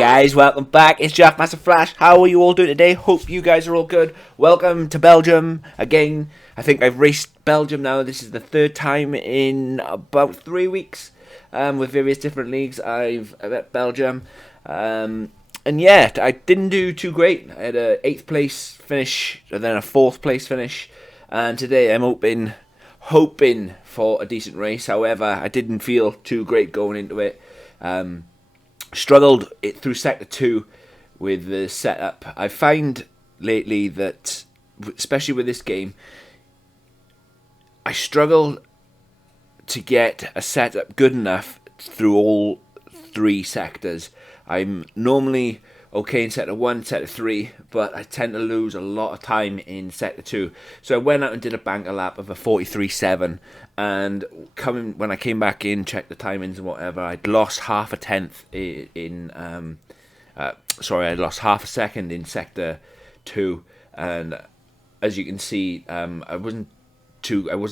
guys, welcome back. It's Jafmasterflash. How are you all doing today? Hope you guys are all good. Welcome to Belgium again. I think I've raced Belgium now. This is the third time in about 3 weeks with various different leagues. I've at Belgium. And yeah, I didn't do too great. I had a 8th place finish and then a 4th place finish. And today I'm hoping for a decent race. However, I didn't feel too great going into it. Struggled it through sector 2 with the setup. I find lately that, especially with this game, I struggle to get a setup good enough through all 3 sectors. I'm normally okay in sector 1, sector 3, but I tend to lose a lot of time in sector 2. So I went out and did a banker lap of a 43.7, and when I came back in, checked the timings and whatever, I'd lost half a tenth I lost half a second in sector 2, and as you can see, I wasn't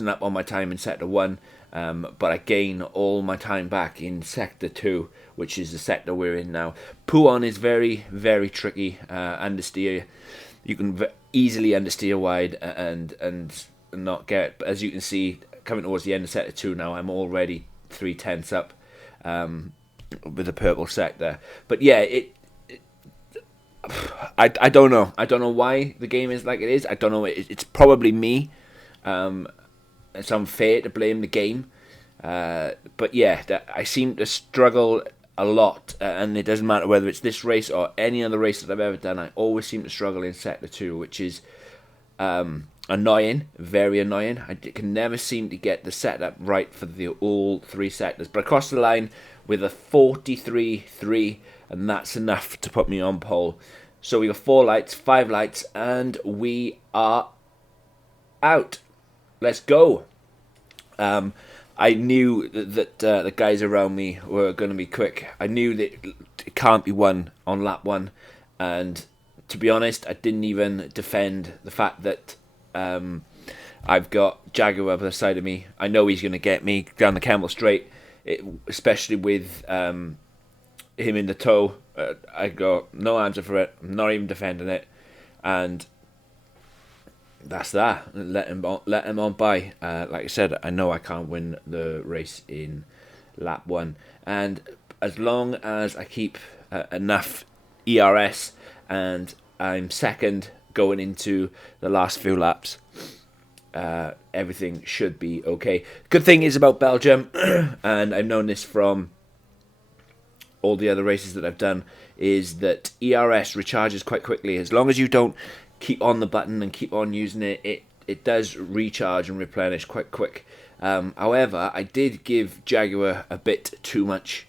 up on my time in sector 1, but I gained all my time back in sector 2, which is the sector we're in now. Pouon is very, very tricky understeer. You can easily understeer wide and not get. But as you can see, coming towards the end of sector 2 now, I'm already 3/10 up with the purple sector. But yeah, I don't know. I don't know why the game is like it is. I don't know. It's probably me. It's unfair to blame the game. But yeah, I seem to struggle a lot, and it doesn't matter whether it's this race or any other race that I've ever done. I always seem to struggle in sector 2, which is annoying, very annoying. I can never seem to get the setup right for all 3 sectors. But I crossed the line with a 43.3, and that's enough to put me on pole. So we got 4 lights, 5 lights, and we are out. Let's go. I knew that the guys around me were going to be quick. I knew that it can't be won on lap 1. And to be honest, I didn't even defend the fact that I've got Jaguar by the side of me. I know he's going to get me down the Camel Straight, especially with him in the tow. I got no answer for it. I'm not even defending it. And that's that. Let him on by. Like I said, I know I can't win the race in lap 1, and as long as I keep enough ERS and I'm second going into the last few laps, everything should be okay. Good thing is about Belgium, and I've known this from all the other races that I've done, is that ERS recharges quite quickly. As long as you don't keep on the button and keep on using it, it does recharge and replenish quite quick. However, I did give Jaguar a bit too much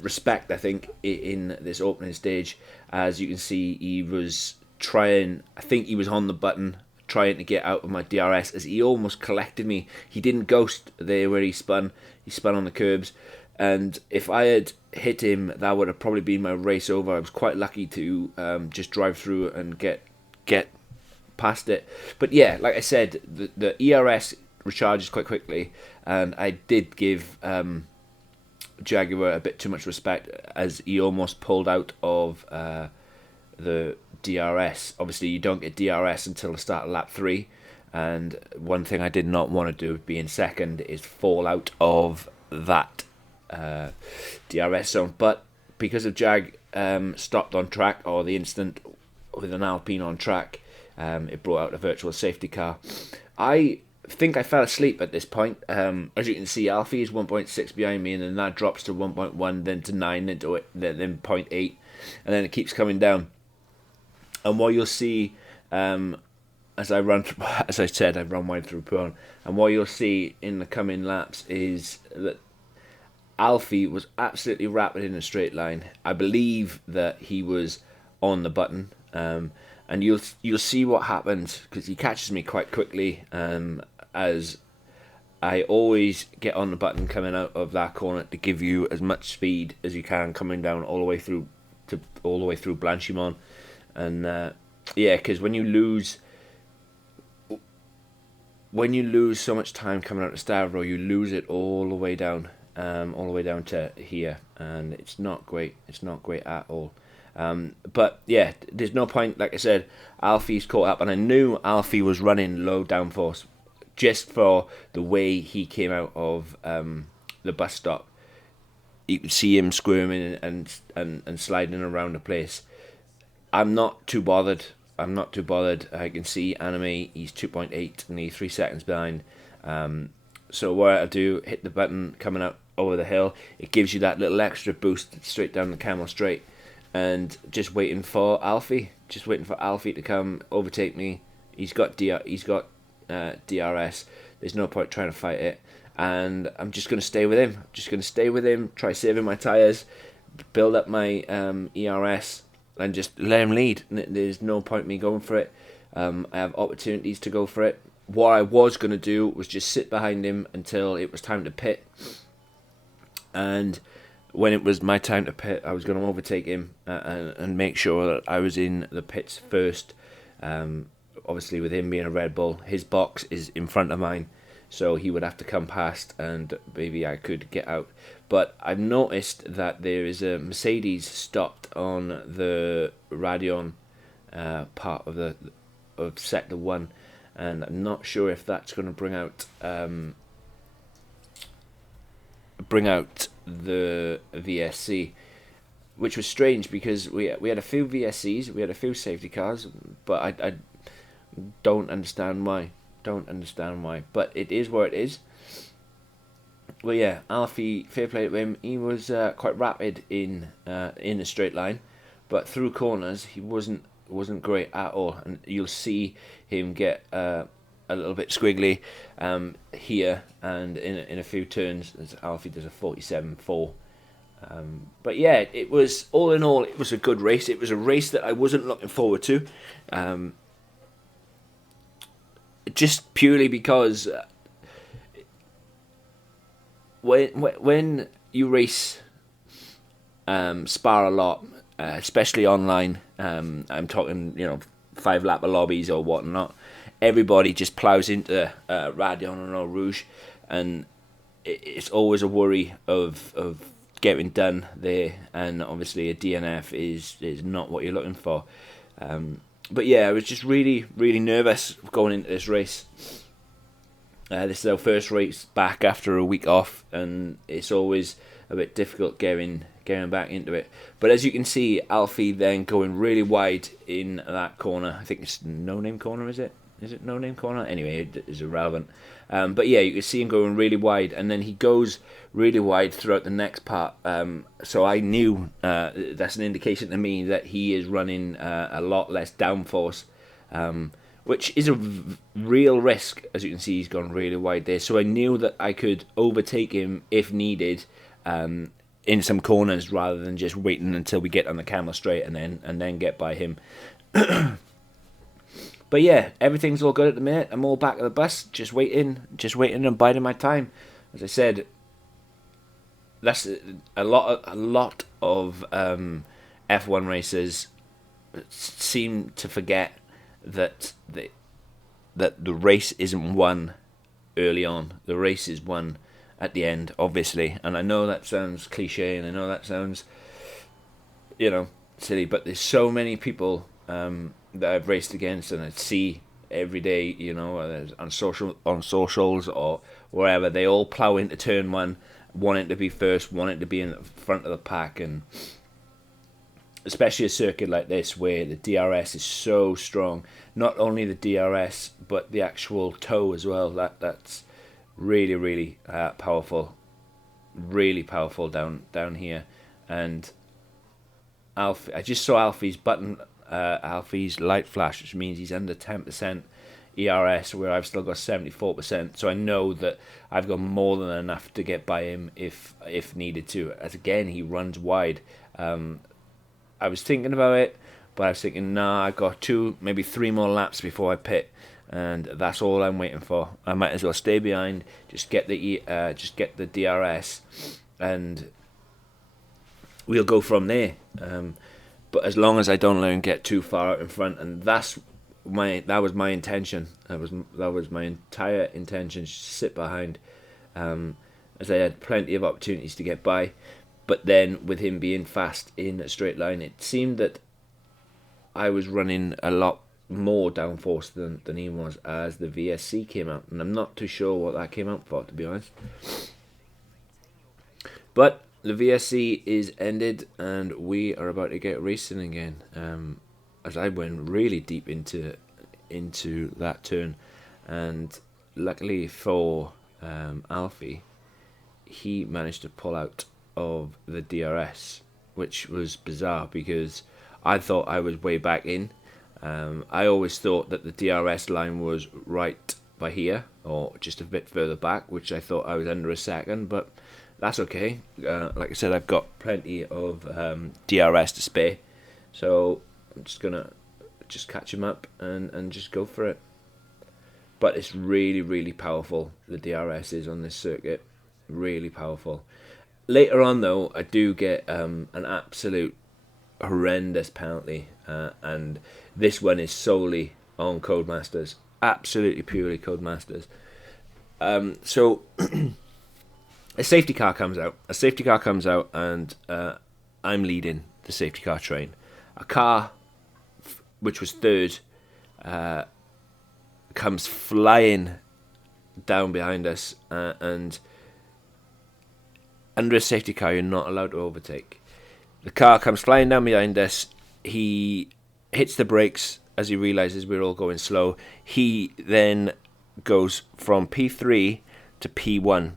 respect, I think, in this opening stage. As you can see, he was trying, I think he was on the button, trying to get out of my DRS, as he almost collected me. He didn't ghost there where he spun on the curbs. And if I had hit him, that would have probably been my race over. I was quite lucky to just drive through and get past it. But yeah, like I said, the ERS recharges quite quickly, and I did give Jaguar a bit too much respect, as he almost pulled out of the DRS. Obviously, you don't get DRS until the start of lap 3, and one thing I did not want to do, being second, is fall out of that DRS zone. But because of Jag stopped on track, or the instant with an Alpine on track, it brought out a virtual safety car. I think I fell asleep at this point. As you can see, Alfie is 1.6 behind me, and then that drops to 1.1, then to 9, then 0.8, and then it keeps coming down. And what you'll see, as I run through, as I said, I run wide through Pouon, and what you'll see in the coming laps is that Alfie was absolutely rapid in a straight line. I believe that he was on the button, and you'll see what happens, because he catches me quite quickly, as I always get on the button coming out of that corner to give you as much speed as you can coming down all the way through Blanchimont. And yeah, because when you lose so much time coming out of Stavro, you lose it all the way down to here. and it's not great. It's not great at all. But yeah, there's no point. Like I said, Alfie's caught up, and I knew Alfie was running low downforce just for the way he came out of the bus stop. You could see him squirming and sliding around the place. I'm not too bothered. I can see Anime, he's 2.8 and he's 3 seconds behind. So what I do, hit the button coming up over the hill. It gives you that little extra boost straight down the camel straight. And just waiting for Alfie. Just waiting for Alfie to come overtake me. He's got DRS. There's no point trying to fight it. And I'm just going to stay with him. Try saving my tyres. Build up my ERS. And just let him lead. There's no point me going for it. I have opportunities to go for it. What I was going to do was just sit behind him until it was time to pit. And when it was my time to pit, I was going to overtake him and make sure that I was in the pits first. Obviously, with him being a Red Bull, his box is in front of mine, so he would have to come past and maybe I could get out. But I've noticed that there is a Mercedes stopped on the Radeon part of Sector 1, and I'm not sure if that's going to bring out the VSC, which was strange because we had a few VSCs, we had a few safety cars, but I don't understand why. But it is what it is. Well, yeah, Alfie, fair play to him. He was quite rapid in a straight line, but through corners he wasn't great at all. And you'll see him get a little bit squiggly here, and in a few turns, as Alfie does a 47.4. But yeah, it was, all in all, it was a good race. It was a race that I wasn't looking forward to, just purely because when you race Spa a lot, especially online, I'm talking 5-lap lobbies or whatnot, everybody just plows into Radeon and Eau Rouge, and it's always a worry of getting done there, and obviously a DNF is not what you're looking for. But yeah, I was just really, really nervous going into this race. This is our first race back after a week off, and it's always a bit difficult getting back into it. But as you can see, Alfie then going really wide in that corner. I think it's No Name Corner, is it? Is it No Name Corner? Anyway, it is irrelevant. But yeah, you can see him going really wide, and then he goes really wide throughout the next part. So I knew that's an indication to me that he is running a lot less downforce, which is a real risk. As you can see, he's gone really wide there. So I knew that I could overtake him if needed in some corners, rather than just waiting until we get on the camel straight and then get by him. But yeah, everything's all good at the minute. I'm all back at the bus, just waiting and biding my time. As I said, that's a lot of F1 racers seem to forget that the race isn't won early on. The race is won at the end, obviously. And I know that sounds cliche, and I know that sounds, silly, but there's so many people that I've raced against and I see every day, on socials or wherever, they all plow into turn one, wanting to be first, wanting to be in the front of the pack, and especially a circuit like this where the DRS is so strong. Not only the DRS, but the actual toe as well. That's really, really powerful. Really powerful down here. And Alfie, I just saw Alfie's light flash, which means he's under 10% ERS, where I've still got 74%. So I know that I've got more than enough to get by him if needed to. As again, he runs wide. I was thinking about it, but I was thinking, nah, I've got 2, maybe 3 more laps before I pit, and that's all I'm waiting for. I might as well stay behind, just get the DRS, and we'll go from there. But as long as I don't let him get too far out in front, and that was my intention. That was my entire intention, to sit behind, as I had plenty of opportunities to get by. But then with him being fast in a straight line, it seemed that I was running a lot more downforce than he was as the VSC came out. And I'm not too sure what that came out for, to be honest. But the VSC is ended and we are about to get racing again. As I went really deep into that turn, and luckily for Alfie, he managed to pull out of the DRS, which was bizarre because I thought I was way back in. I always thought that the DRS line was right by here or just a bit further back, which I thought I was under a second, but that's okay. Like I said, I've got plenty of DRS to spare, so I'm just gonna catch him up and just go for it. But it's really, really powerful, the DRS is on this circuit. Really powerful. Later on, though, I do get an absolute horrendous penalty. And this one is solely on Codemasters. Absolutely, purely Codemasters. So, a safety car comes out. And I'm leading the safety car train. A car which was third, comes flying down behind us, and under a safety car you're not allowed to overtake. The car comes flying down behind us, he hits the brakes as he realises we're all going slow. He then goes from P3 to P1.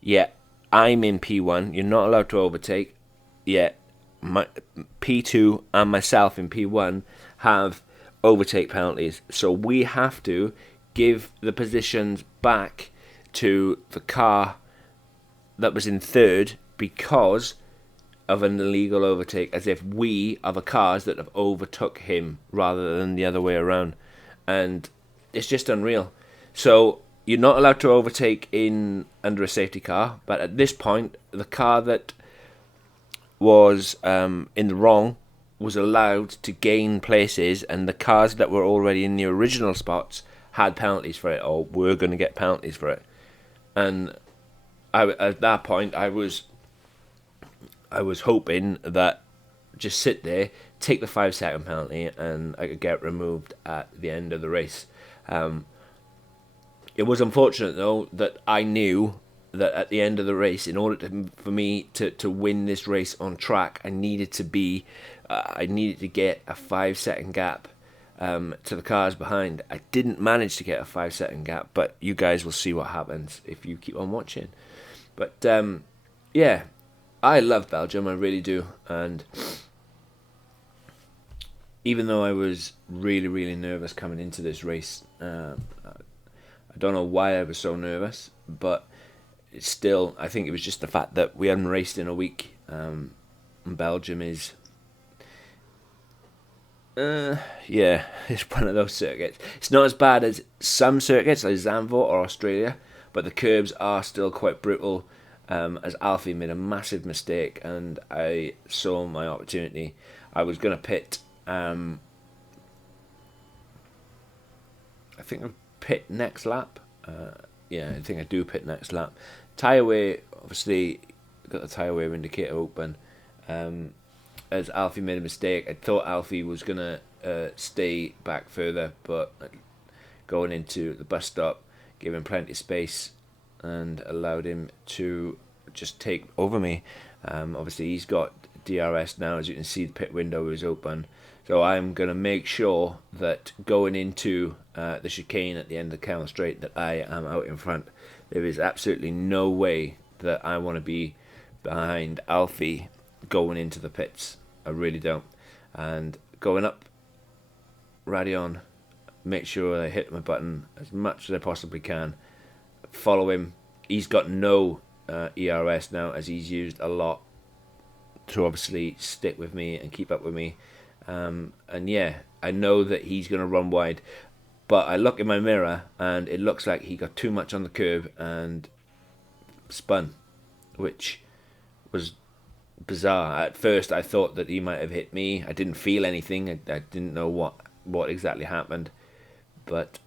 Yeah, I'm in P1, you're not allowed to overtake. Yeah, P2 and myself in P1 have overtake penalties, so we have to give the positions back to the car that was in third because of an illegal overtake, as if we are the cars that have overtook him rather than the other way around. And it's just unreal. So you're not allowed to overtake in under a safety car, but at this point the car that was in the wrong was allowed to gain places, and the cars that were already in the original spots had penalties for it, or were going to get penalties for it. And at that point, I was hoping that just sit there, take the 5-second penalty, and I could get removed at the end of the race. It was unfortunate, though, that I knew that at the end of the race, in order for me to win this race on track, I needed to get a 5-second gap to the cars behind. I didn't manage to get a 5-second gap, but you guys will see what happens if you keep on watching. But yeah, I love Belgium, I really do. And even though I was really, really nervous coming into this race, I don't know why I was so nervous, but it's still, I think it was just the fact that we hadn't raced in a week. And Belgium is, yeah, it's one of those circuits. It's not as bad as some circuits like Zandvoort or Australia, but the curbs are still quite brutal. As Alfie made a massive mistake, and I saw my opportunity. I was going to pit. I think I pit next lap. Yeah, I think I do pit next lap. Tyre wear, obviously, got the tyre wear indicator open. As Alfie made a mistake, I thought Alfie was going to stay back further, but going into the bus stop, gave him plenty of space and allowed him to just take over me. Obviously, he's got DRS now, as you can see, the pit window is open. So I'm going to make sure that going into the chicane at the end of the Camel Straight that I am out in front. There is absolutely no way that I want to be behind Alfie going into the pits. I really don't. And going up, ready on, make sure I hit my button as much as I possibly can. Follow him. He's got no ERS now, as he's used a lot to obviously stick with me and keep up with me. And yeah, I know that he's going to run wide, but I look in my mirror and it looks like he got too much on the curb and spun, which was bizarre. At first I thought that he might have hit me. I didn't feel anything. I didn't know what exactly happened, but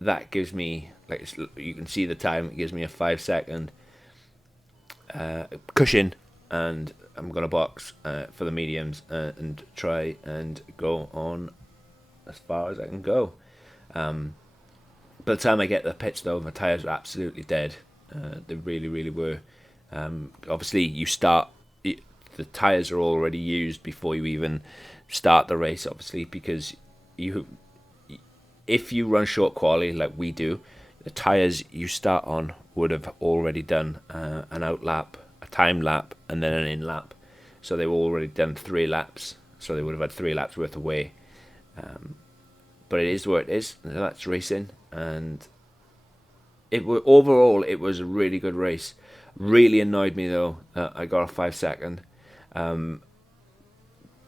that gives me, like, you can see the time, it gives me a 5-second cushion, and I'm going to box for the mediums and try and go on as far as I can go. By the time I get to the pits, though, my tyres are absolutely dead. They really, really were. Obviously, you start, the tyres are already used before you even start the race, obviously, because if you run short quali like we do, the tyres you start on would have already done an out lap, a time lap, and then an in lap. So they've already done 3 laps, so they would have had 3 laps worth of wear. But it is what it is. That's racing, and overall it was a really good race. Really annoyed me though that I got a 5 second,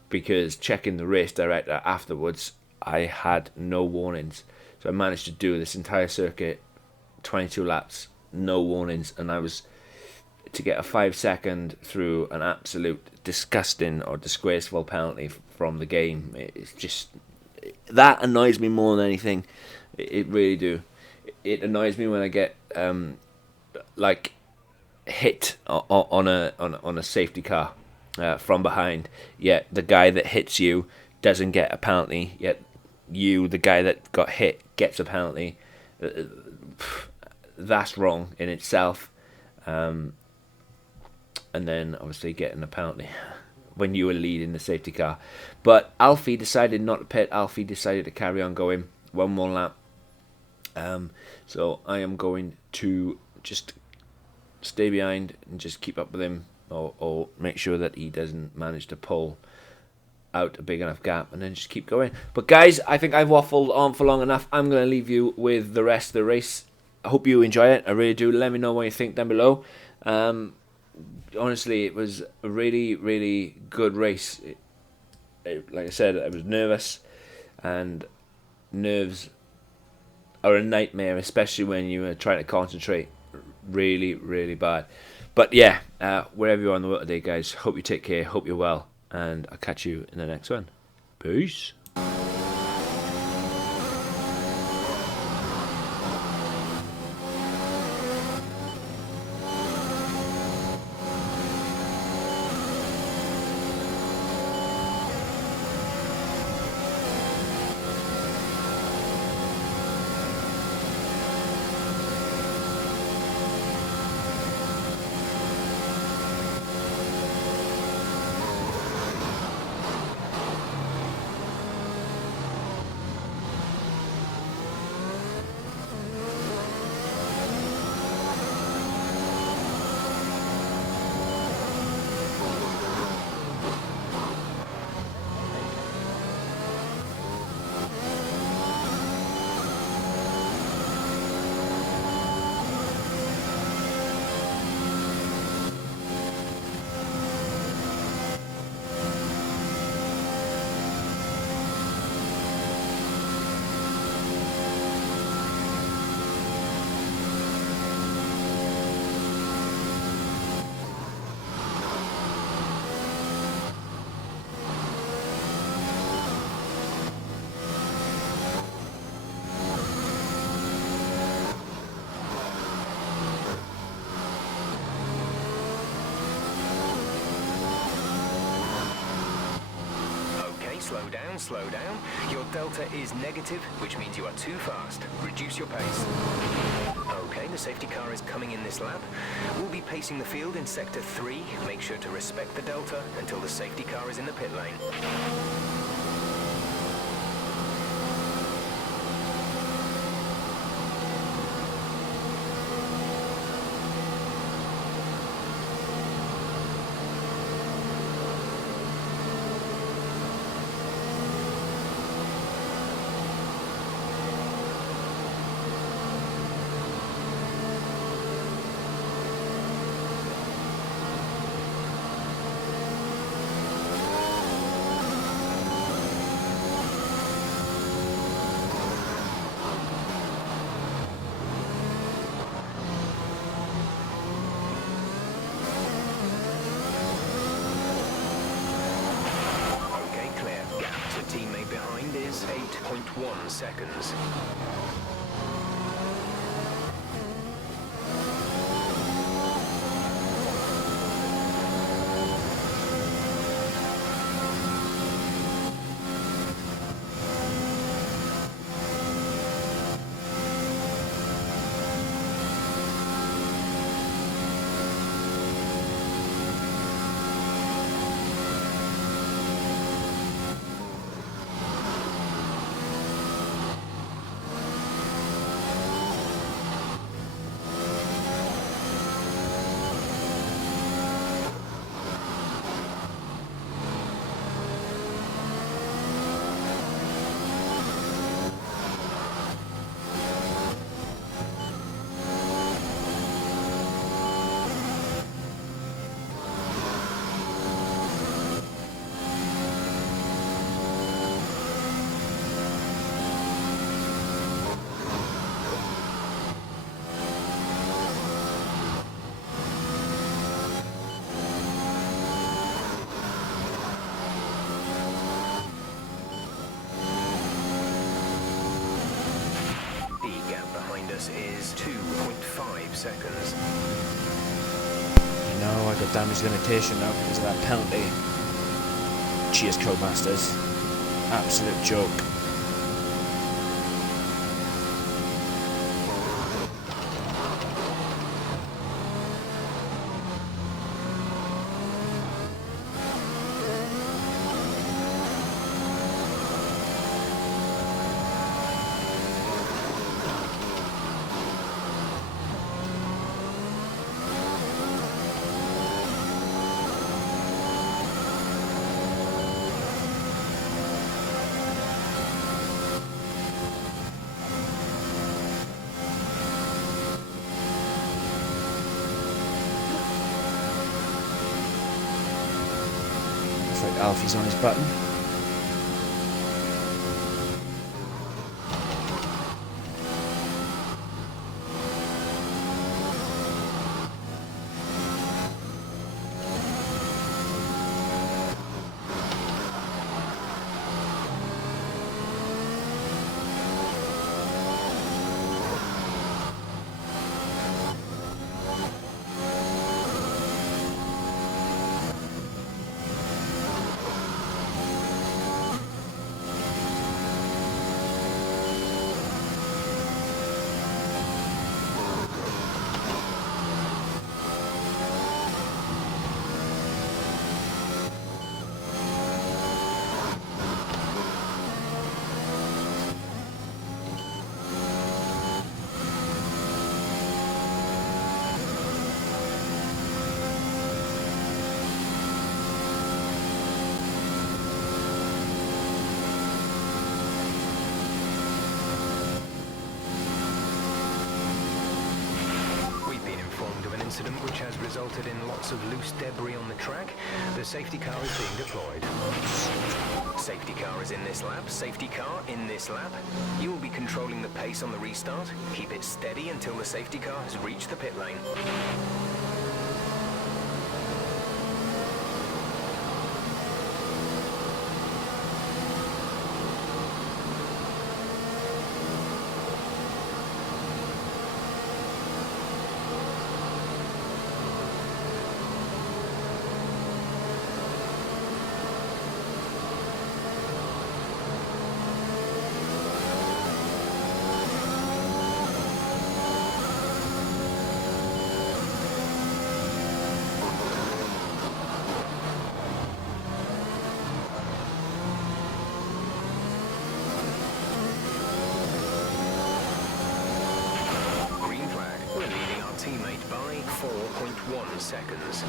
because checking the race director afterwards, I had no warnings. So I managed to do this entire circuit, 22 laps, no warnings, and I was to get a 5 second through an absolute disgusting or disgraceful penalty from the game. It's just, that annoys me more than anything. It really do. It annoys me when I get like hit on a safety car from behind. Yet the guy that hits you doesn't get a penalty. Yet you, the guy that got hit, gets a penalty. That's wrong in itself. And then obviously getting a penalty when you were leading the safety car. But Alfie decided not to pit. Alfie decided to carry on going one more lap. So I am going to just stay behind and just keep up with him, or make sure that he doesn't manage to pull out a big enough gap, and then just keep going. But guys, I think I've waffled on for long enough. I'm going to leave you with the rest of the race. I hope you enjoy it. I really do. Let me know what you think down below. Honestly, it was a really, really good race. Like I said, I was nervous, and nerves are a nightmare, especially when you are trying to concentrate. Really, really bad. But yeah, wherever you are in the world today, guys, hope you take care, hope you're well, and I'll catch you in the next one. Peace. Slow down. Your delta is negative, which means you are too fast. Reduce your pace. Okay, the safety car is coming in this lap. We'll be pacing the field in sector 3. Make sure to respect the delta until the safety car is in the pit lane. Teammate behind is 8.1 seconds. Petronas is 2.5 seconds. No, I got damage limitation now because of that penalty. Cheers, Codemasters. Absolute joke. Looks like Alfie's on his button. Incident which has resulted in lots of loose debris on the track. The safety car is being deployed. Safety car is in this lap. Safety car in this lap. You will be controlling the pace on the restart. Keep it steady until the safety car has reached the pit lane. Teammate by 4.1 seconds.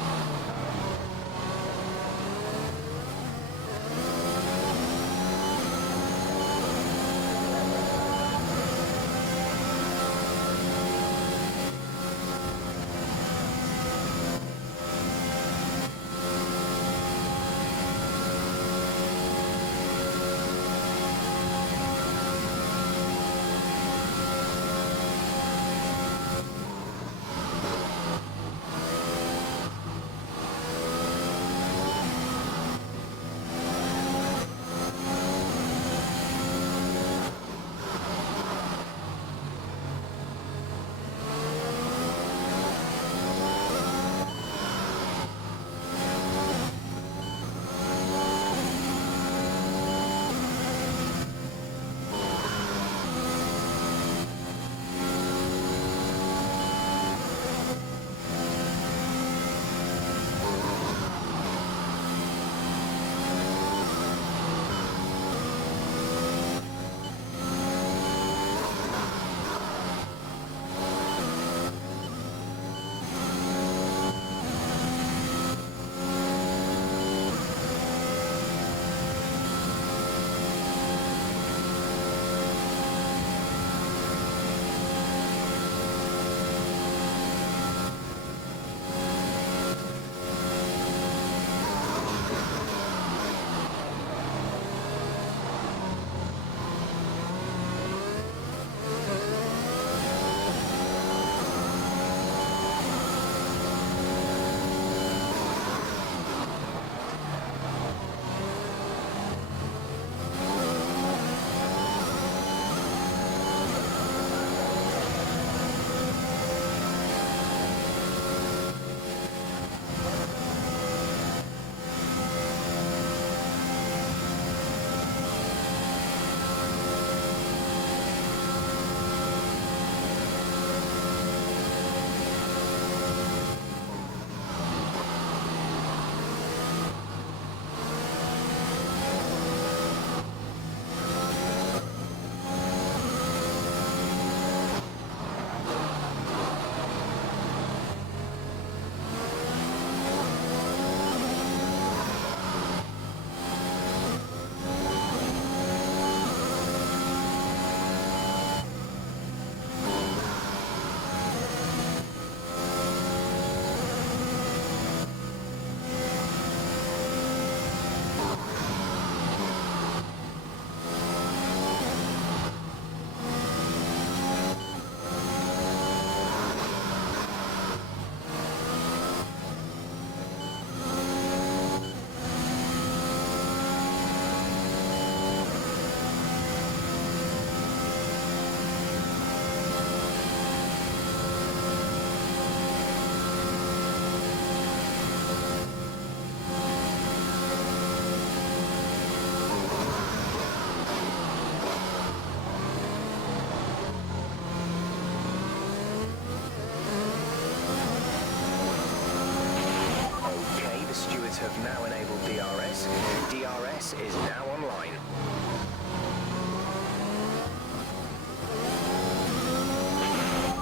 have now enabled DRS. DRS is now online.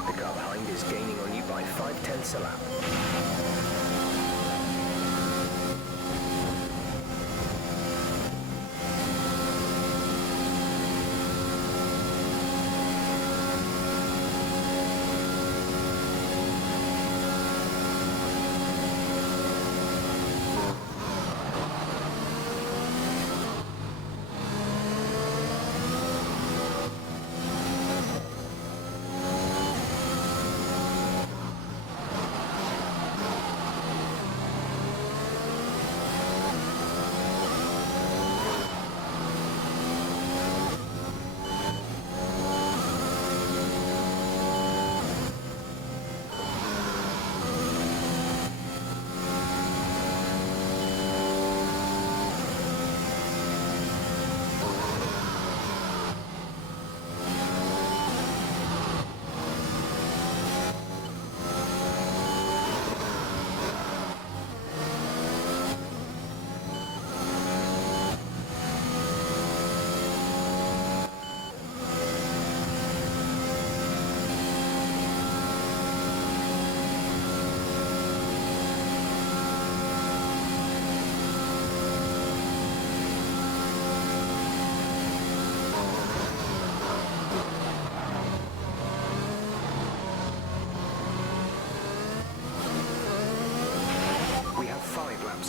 The car behind is gaining on you by 0.5 a lap.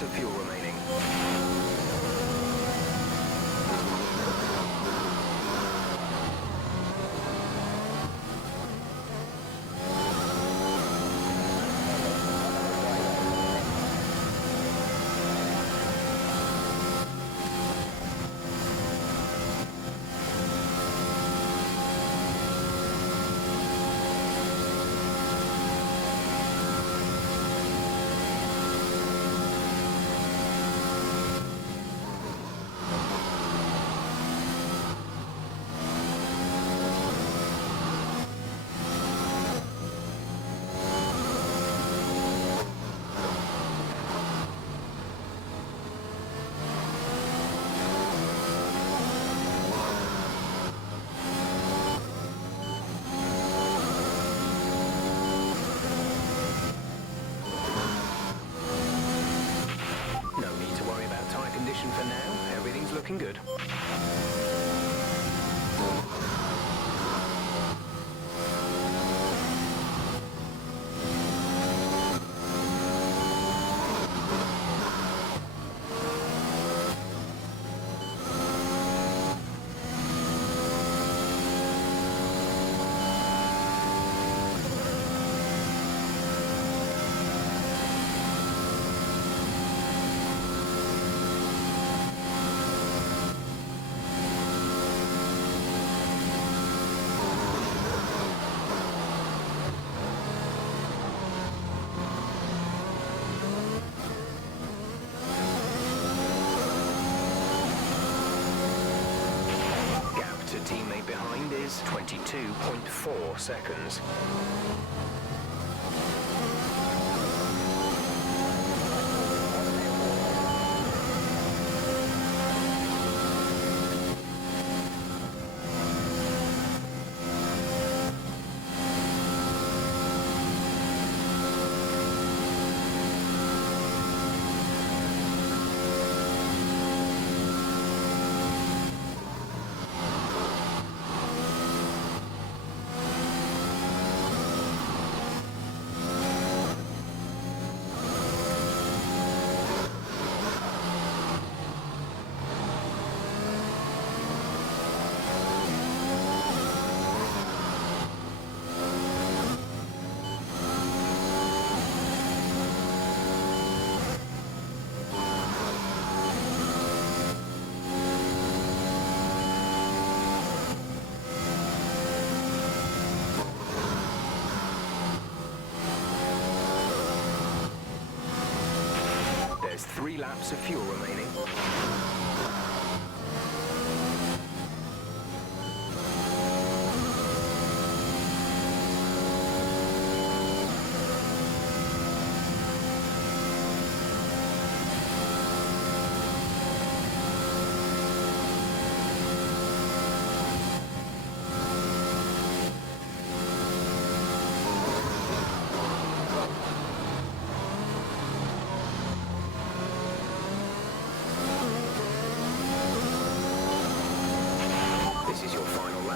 Of fuel remaining. For now, everything's looking good. Is 22.4 seconds. There's 3 laps of fuel remaining.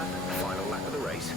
lap, final lap of the race.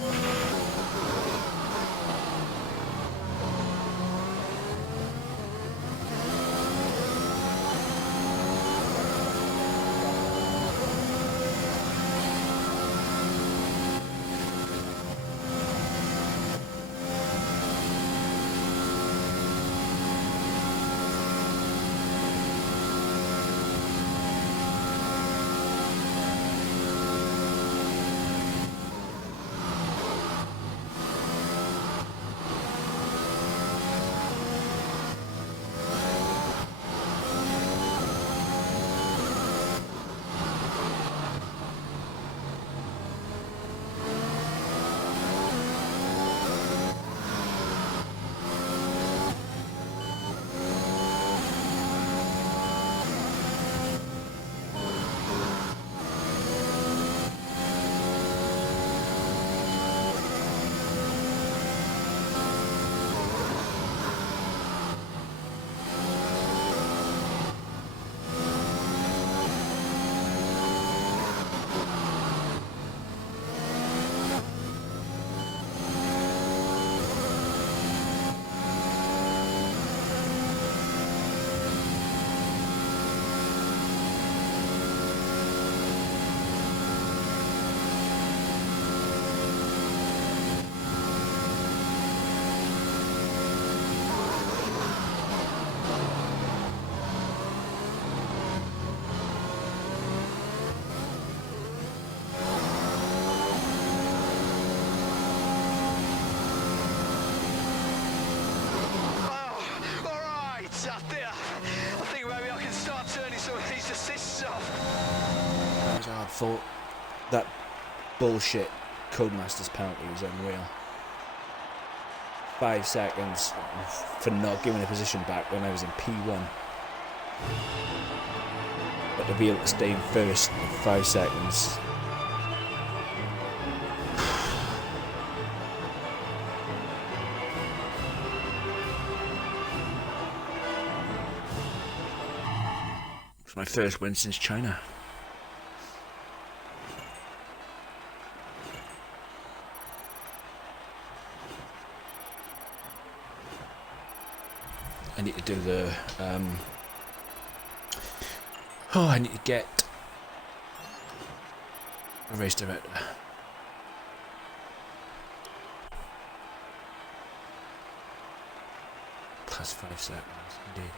I thought that bullshit Codemasters penalty was unreal. 5 seconds for not giving a position back when I was in P1. But to be able to stay in first in 5 seconds. It's my first win since China. I need to do the I need to get a race director. Plus 5 seconds, indeed.